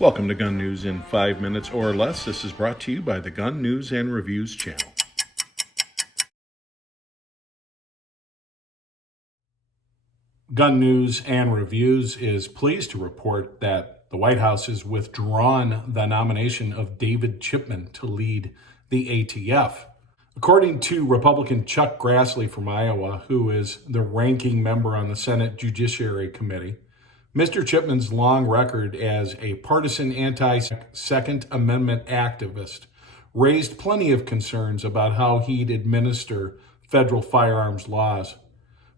Welcome to Gun News in 5 minutes or less. This is brought to you by the Gun News and Reviews channel. Gun News and Reviews is pleased to report that the White House has withdrawn the nomination of David Chipman to lead the ATF. According to Republican Chuck Grassley from Iowa, who is the ranking member on the Senate Judiciary Committee, Mr. Chipman's long record as a partisan anti-Second Amendment activist raised plenty of concerns about how he'd administer federal firearms laws.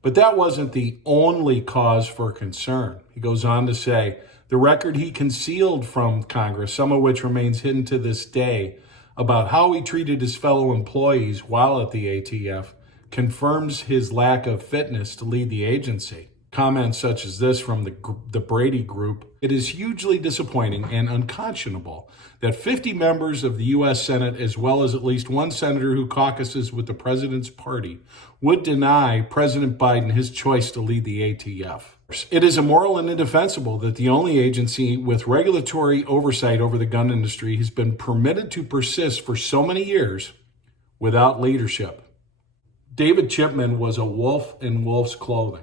But that wasn't the only cause for concern. He goes on to say, the record he concealed from Congress, some of which remains hidden to this day, about how he treated his fellow employees while at the ATF, confirms his lack of fitness to lead the agency. Comments such as this from the Brady Group: it is hugely disappointing and unconscionable that 50 members of the U.S. Senate, as well as at least one senator who caucuses with the president's party, would deny President Biden his choice to lead the ATF. It is immoral and indefensible that the only agency with regulatory oversight over the gun industry has been permitted to persist for so many years without leadership. David Chipman was a wolf in wolf's clothing.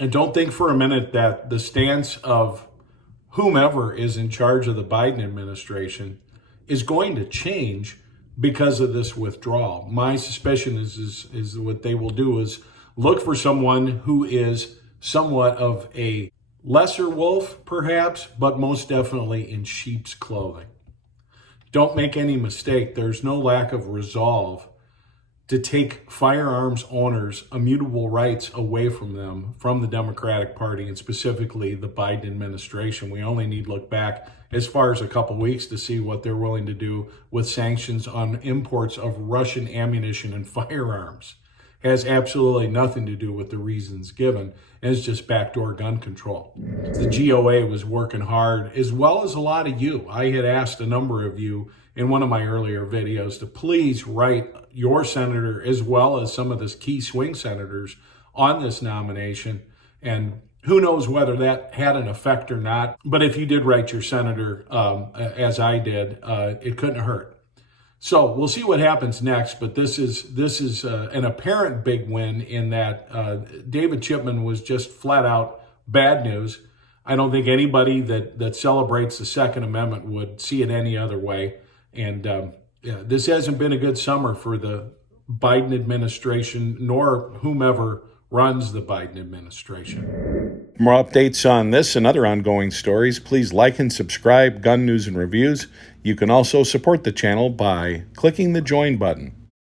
And don't think for a minute that the stance of whomever is in charge of the Biden administration is going to change because of this withdrawal. My suspicion is what they will do is look for someone who is somewhat of a lesser wolf, perhaps, but most definitely in sheep's clothing. Don't make any mistake, there's no lack of resolve to take firearms owners' immutable rights away from them, from the Democratic Party, and specifically the Biden administration. We only need look back as far as a couple weeks to see what they're willing to do with sanctions on imports of Russian ammunition and firearms. It has absolutely nothing to do with the reasons given, and it's just backdoor gun control. The GOA was working hard, as well as a lot of you. I had asked a number of you in one of my earlier videos to please write your senator, as well as some of the key swing senators, on this nomination. And who knows whether that had an effect or not. But if you did write your senator, as I did, it couldn't hurt. So we'll see what happens next. But this is an apparent big win in that David Chipman was just flat out bad news. I don't think anybody that celebrates the Second Amendment would see it any other way. And this hasn't been a good summer for the Biden administration, nor whomever runs the Biden administration. For more updates on this and other ongoing stories, please like and subscribe Gun News and Reviews. You can also support the channel by clicking the join button.